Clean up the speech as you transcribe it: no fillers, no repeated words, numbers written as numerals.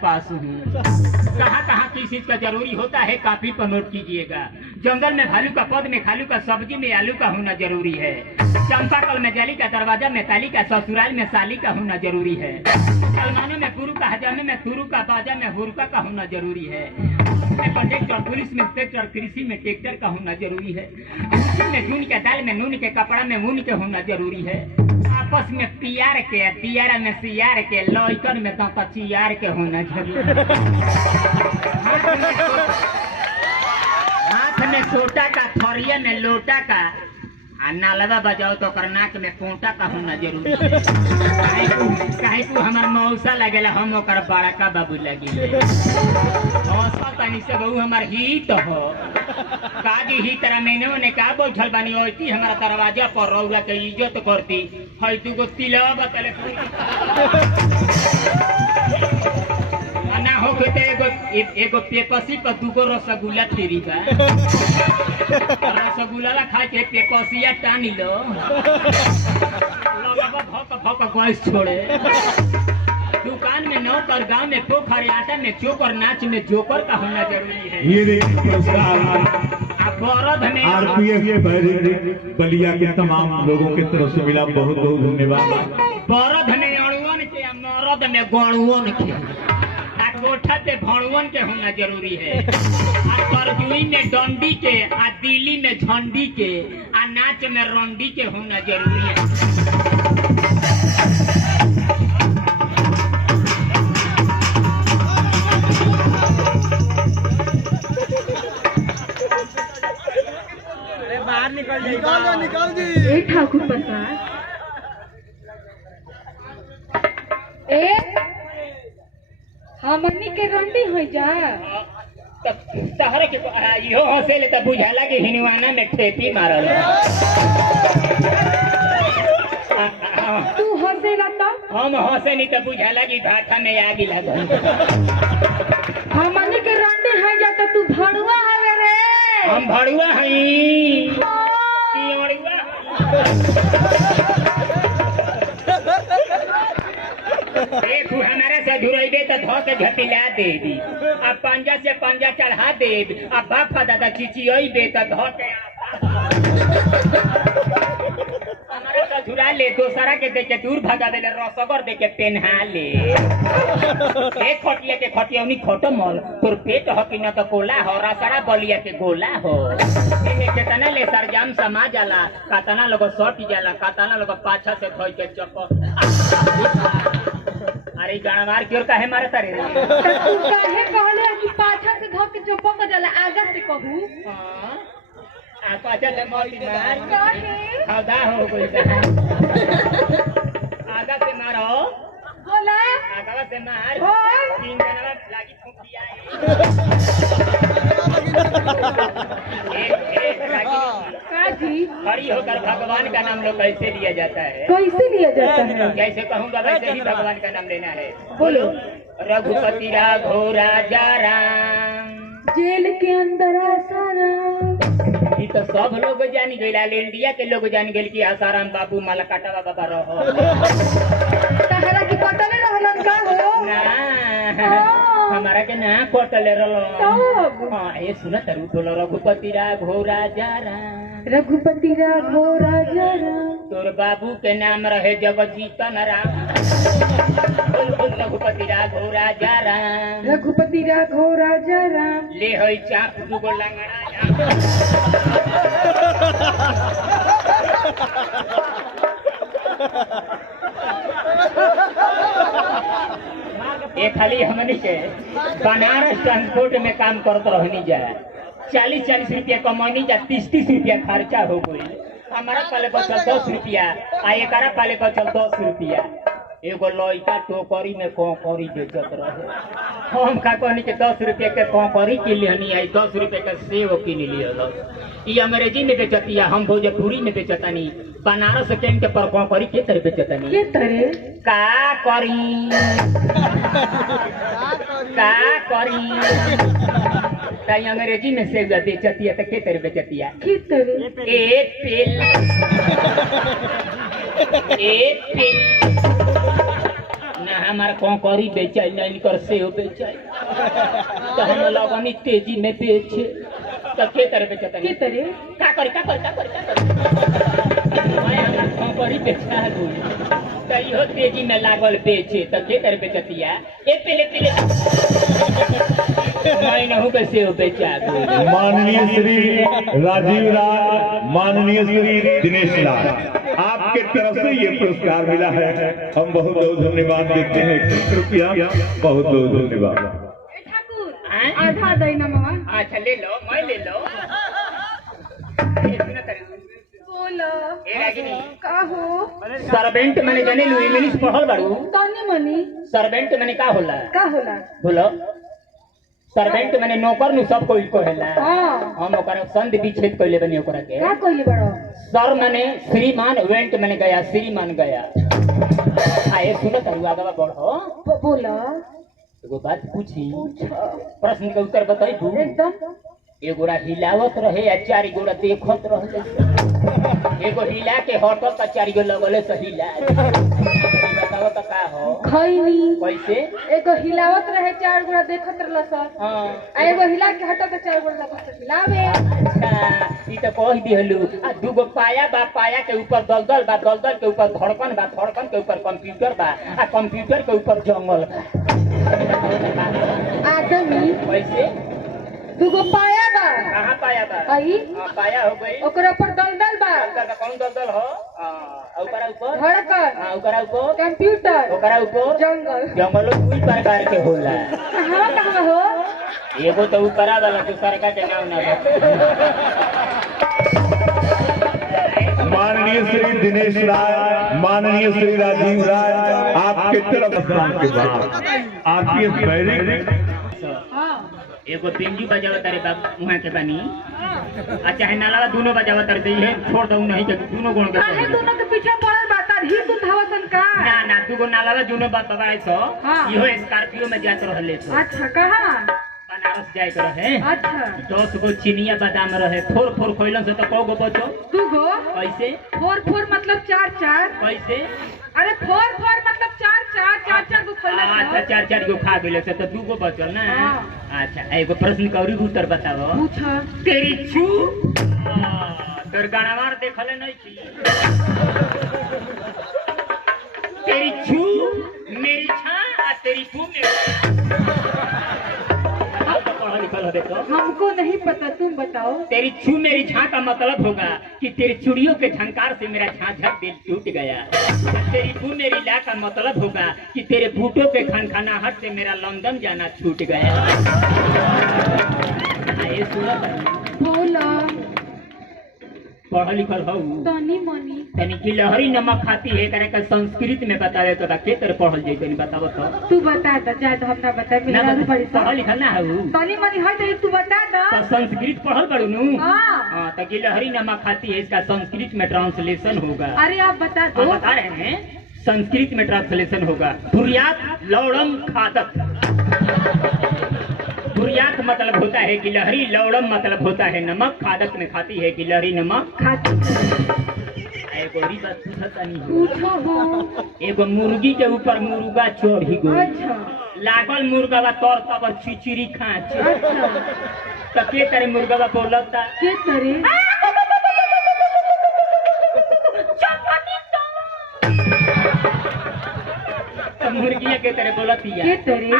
पास हूँ। कहाँ कहाँ किस चीज का जरूरी होता है काफी पर नोट कीजिएगा। जंगल में भालू का, पौध में खालू का, सब्जी में आलू का होना जरूरी है। चंपाकल में जाली का, दरवाजा में ताली का, ससुराल में साली का होना जरूरी है। सलमानों में गुरु का, हजामे में थुरु का, बाजा में हुरका का होना जरूरी है। कंडक्टर, पुलिस में इंस्पेक्टर, कृषि में ट्रैक्टर का होना जरूरी है। में जून के, दाल में नून के, कपड़ा में ऊन के होना जरूरी है। आपस में पियार के, दियारा में सियार के, लॉइकन में दांत चियार के होना जरूरी है। हाथ में सोटा का, थरिया में लोटा का, आ नालवा बजाओ तो नाक में पोंटा का होना जरूरी है। काहे को हमार मौसा लगेला, हम ओकर बड़का बाबू लगी मौसा तनी से बहु हमार हित हो काजी ही तरह मैंने ने का बैठल बानी ओती हमारा दरवाजा पर रौला के इज्जत करती है। तू को तिलवा बतले ना हो के एगो पेपसी पर दूगो रसगुल्ला फ्री बा। रसगुल्ला खा के पेपसिया टानी लो, भौक भौक गैस छोड़े। दुकान में नौकर, गांव में पोखर, आटा में चोकर, नाच में जोकर का होना जरूरी है। ये देखिए पुरस्कार आरपीएफ बलिया के तमाम लोगों की तरफ से मिला, बहुत बहुत धन्यवाद। बरद में अणुवन के, मरद में गणुवन के, गोठा पे भणुवन के होना जरूरी है। करजुई में डंडी के, आ दिल्ली में झंडी के, आ नाच में रंडी के होना जरूरी है। बाहर निकल जी ठाकुर प्रसाद हमनी के रंडी हो जा तहरे के इहो हंसे ले त बुझाला कि हिनवाना में ठेपी मारल। तू हंसेला तो हम हंसे नहीं तो बुझाला कि भाठा में आग लागल। हमनी के रंडी हो जा तो तू भड़ुआ हवे रे। हम भड़ुआ हई तू हमारा से झुरइबे तो धो के झपिला दे दी, अब पंजा से पंजा चढ़ा दे, अब बापा दादा चिचियइबे तो धो के हमारा से झुरा ले, दोसरा के देके दूर भगावे ले, रसगर देके पेन्हा ले। एक खटिया के खटियौनी खोटो मल, तोर पेट हो कि न तो कोला हो, रसड़ा बलिया के गोला हो। केतना ले सरजाम समा जाला, कतना लोग सट जाला, कतना लोग पाछा से धोई के चप। अरे गणवार क्यों काहे मारे तारे रे? तू काहे कहले कि पाछा से धो के चपक जाला, आगा से कहू? हां आ पाछा से मोटी मार काहे? हौदा हो गई। आगा से मारो, बोला आगा से मार, ओए तीन गणवा लागी फूक दिया एक लागी। काजी खड़ी होकर भगवान का नाम लो कैसे लिया जाता है? कैसे लिया जाता है? जैसे कहूँगा वैसे ही भगवान का नाम लेना है। बोलो। रघुपति राघव राजा राम, जेल के अंदर आसाराम। ये तो सब लोग जान गए, इंडिया के लोग जान गए कि आसाराम बाबू मलकाटा बाबा रहो। तहरा की पटले रहलन का हो ना हमारा के ना कोटले रलो। तब हां ये सुना तरु बोलो रघुपति राघव राजा राम, रघुपति राघव राजा राम। तोर बाबू के नाम रहे जगजीतन राम। रघुपति राघव राजा राम, रघुपति राघव राजा राम। ले होई चाप दुगो लंगड़ा ये खाली हमनी के बनारस ट्रांसपोर्ट में काम करते रहनी जाए, 40-40 रुपया कमानी जा, 30-30 रुपया खर्चा हो गई। हमारा पाले बचल 10 रुपया, आ एकरा पाले बचल 10 रुपया। एगो लइका टोकरी में कोकरी बेचत रहे, हम का कहनी के 10 रुपया के कोकरी किन लिहनी, आई 10 रुपया के सेव किन लिहल। ये अंग्रेजी में बेचतिया, हम भोजपुरी में बेचतानी। बनारस के पर कोकरी के तरह बेचतानी। के तरह का करी का करी ताई अंग्रेजी में सेव बेचतिया तो के तरह बेचतिया? के तरह एक पेल हमार कोंकरी बेचाई नहीं कर से हो बेचाई तो हम लगनी तेजी में बेचे तो के तरह बेचता के तरे का कर मैं हमार कोंकरी बेचा है तो इहो तेजी में लागल बेचे तो के तरह बेचतिया ए पहले मैं नहीं कैसे हो बेचा माननीय श्री राजीव राय, माननीय श्री दिनेश राय, आपके तरफ से ये पुरस्कार मिला है। हम बहुत बहुत धन्यवाद देते हैं। कृपया बहुत बहुत धन्यवाद। ठाकुर आधा देना मामा। अच्छा ले लो, मैं ले लो। बोलो ए रागिनी का हो सर्वेंट मैंने जाने लू इंग्लिश पढ़ल बारू तनी मनी सर्वेंट मैंने का होला बोलो सर्वेंट मैंने नौकर नु सब कोई कहेला हां हम ओकरा संध विच्छेद कइले बनी ओकरा के का कइले बड़ो सर मैंने श्रीमान वेंट मैंने गया श्रीमान गया आए सुनो तरू आगवा बढ़ो बोलो एगो बात पूछी पूछो प्रश्न के उत्तर बताई तू एकदम एगोरा हिलावत रहे या चार गोरा देखत रहे एगो हिला के हटल त चार गो लगले से हिला बताओ त का हो खैनी कैसे एगो हिलावत रहे चार गोरा देखत रहला सर हां आ एगो हिला के हटत त चार गोरा लगत हिलावे अच्छा ई त कह दिहलू आ दूगो पाया बा पाया के ऊपर दलदल बा दलदल के ऊपर धड़कन बा धड़कन के ऊपर कंप्यूटर बा आ कंप्यूटर के ऊपर जंगल बा आदमी कैसे दुगो पाया बा कहां पाया बा आई हां पाया हो गई ओकरा ऊपर दलदल बा दलदल का कौन दलदल हो ओकरा ऊपर धड़कन हां ओकरा ऊपर कंप्यूटर ओकरा ऊपर जंगल जंगल दुई प्रकार के होला कहां हो एगो तो ऊपरा वाला दूसरा का के नाम ना माननीय श्री दिनेश राय, माननीय श्री राजीव राय, आपके तरफ के बाद आपकी बैरिक हां एगो पिंजू बजावत रे बाप वहां के बानी अच्छा है नाला दोनों बजावत रे ये छोड़ दऊ नहीं के दोनों गुण के काहे दोनों के पीछे पड़ल बाता ही तू धावसन का ना ना दुगो नाला दोनों बात बबाई सो हाँ। इहो स्कॉर्पियो में जात रहले सो अच्छा कहां बनारस जाए के रहे अच्छा 10 गो चिनिया बादाम रहे फोर फोर खोइलन से तो कौ गो बचो दुगो कैसे 4 मतलब 4 कैसे अरे 4 मतलब 4 गो खोला अच्छा 4 गो खा गेले से तो दूगो बचल ना हाँ। अच्छा एगो प्रश्न कौरी उत्तर बताओ पूछ तेरी छू तोर गणवार देखले नहीं छी तेरी छू मेरी छा आ तेरी छू हमको नहीं पता तुम बताओ तेरी छू मेरी छा का मतलब होगा कि तेरी चूड़ियों के झंकार से मेरा झांझक दिल टूट गया तेरी छू मेरी ला का मतलब होगा कि तेरे बूटों के खनखनाहट से मेरा लंदन जाना छूट गया आए बोला पढ़ल लिखल हो तनी मनी तनी गिलहरी नमक खाती है करे का संस्कृत में बतावे तो के तरह पढ़ल जाई तनी बताओ तो तू बता द जा तो हम ना बता ना मेरा बड़ी पढ़ल लिखल ना हो तनी मनी हट जाई तू बता द तो संस्कृत पढ़ल बड़ू नु हां हां तो गिलहरी नमक खाती है इसका संस्कृत में ट्रांसलेशन होगा अरे आप बता हम दो बता रहे हैं संस्कृत में ट्रांसलेशन होगा बुरियात लौड़म खादक बुरियात मतलब होता है गिलहरी लौड़म मतलब होता है नमक खादक में खाती है गिलहरी नमक खाती एगो री बात पूछता नहीं पूछो हो एगो मुर्गी के ऊपर मुर्गा चढ़ी गई अच्छा लागल मुर्गा तौर तब चिचिरी खाच अच्छा तो के तरह मुर्गा बोलता के करे मुर्गिया के तरह बोलती के करे